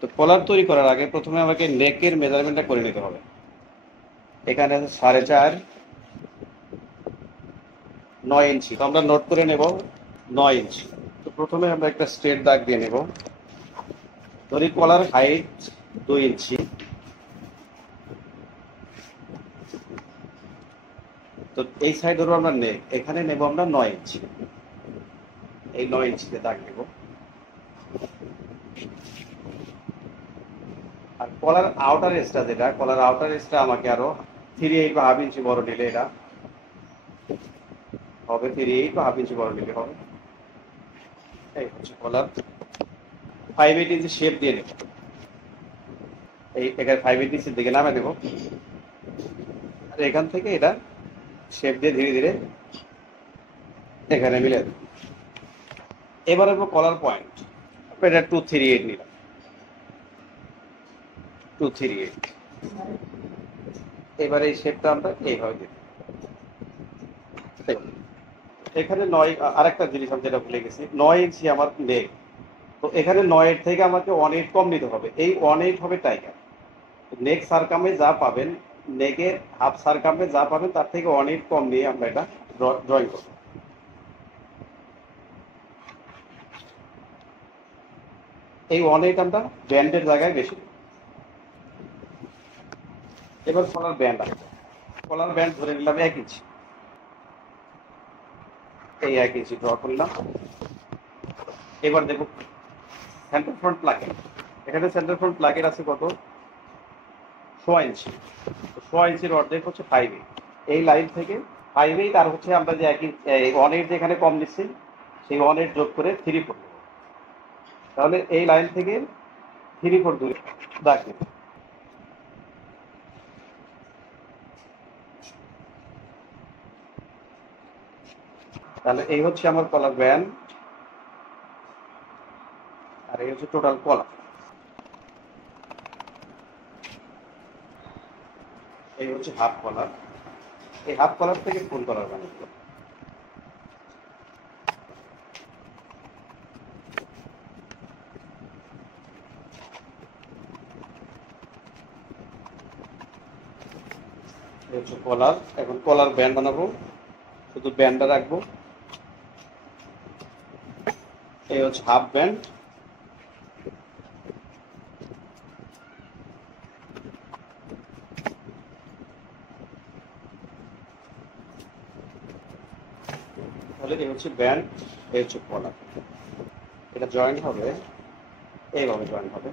তো কলার তৈরি করার আগে প্রথমে আমাকে নেকের মেজারমেন্টটা করে নিতে হবে। এখানে আছে 4.5 9 ইঞ্চি, তো আমরা নোট করে নেব 9 ইঞ্চি। তো প্রথমে আমরা একটা স্ট্রেট দাগ দিয়ে নেব। ধরি কলার হাইট 2 ইঞ্চি, তো এই সাইড ধরো আমরা নেক, এখানে নেব আমরা 9 ইঞ্চি। এই 9 ইঞ্চিতে দাগ নেব। আর কলার আউটার এজটা, যেটা কলার আউটার এজটা আমাকে আরো 3/8 বা হাফ ইঞ্চি বড় নিলে এটা হবে, 3/8 বা হাফ ইঞ্চি বড় নিলে হবে। এই হচ্ছে কলার। 5/8 ইঞ্চি শেপ দিয়ে নেব। এই এখানে 5/8 ইঞ্চির দিকে নামে দেব, আর এখান থেকে এটা শেপ দিয়ে ধীরে ধীরে এখানে মিলে দেব। এবার আসবো কলার পয়েন্ট। এটা 238 নিলাম, 238। এবার এই শেপটা আমরা এইভাবে দিই। এখানে 9, আরেকটা জিনিস আমি যেটা ভুলে গেছি, 9 ইঞ্চি আমার নেক। তো এখানে 9 থেকে আমাকে 1/8 কম নিতে হবে। এই 1/8 হবে টাইগার। নেক সারকামে যা পাবেন, নেকের হাফ সারকামে যা পাবেন তার থেকে 1/8 কম নিয়ে আমরা এটা ড্রয়িং করব। এই 1/8 আমরা ব্যান্ডের জায়গায় বেশি দেব। এবার কলার ব্যান্ড আসবে। কলার ব্যান্ড ধরে নিলাম 1 ইঞ্চি। এই 1 ইঞ্চি ড্র করলাম। এবার দেখো সেন্টার ফ্রন্ট প্লাকেট। এখানে সেন্টার ফ্রন্ট প্লাকেট আছে কত? 1/4 ইঞ্চি। তো 1/4 ইঞ্চির অর্ধেক হচ্ছে 5/8। এই লাইন থেকে 5/8 আর হচ্ছে আমরা যে 1/8 যেখানে কম নিচ্ছি, সেই 1/8 যোগ করে 3/4 নেব। তাহলে এই লাইন থেকে 3/4 দূরে দাগ দেব। তাহলে এই হচ্ছে আমার কলার ব্যান্ড, আর এই হচ্ছে টোটাল কলার। এই হচ্ছে হাফ কলার। এই হাফ কলার থেকে ফুল কলার বানাবো। এই হচ্ছে কলার। এখন কলার ব্যান্ড বানাবো, শুধু ব্যান্ডটা রাখবো। এই হচ্ছে হাফ ব্যান্ড। তাহলে এই হচ্ছে ব্যান্ড, এই হচ্ছে কলার। এটা জয়েন্ট হবে, এইভাবে জয়েন্ট হবে।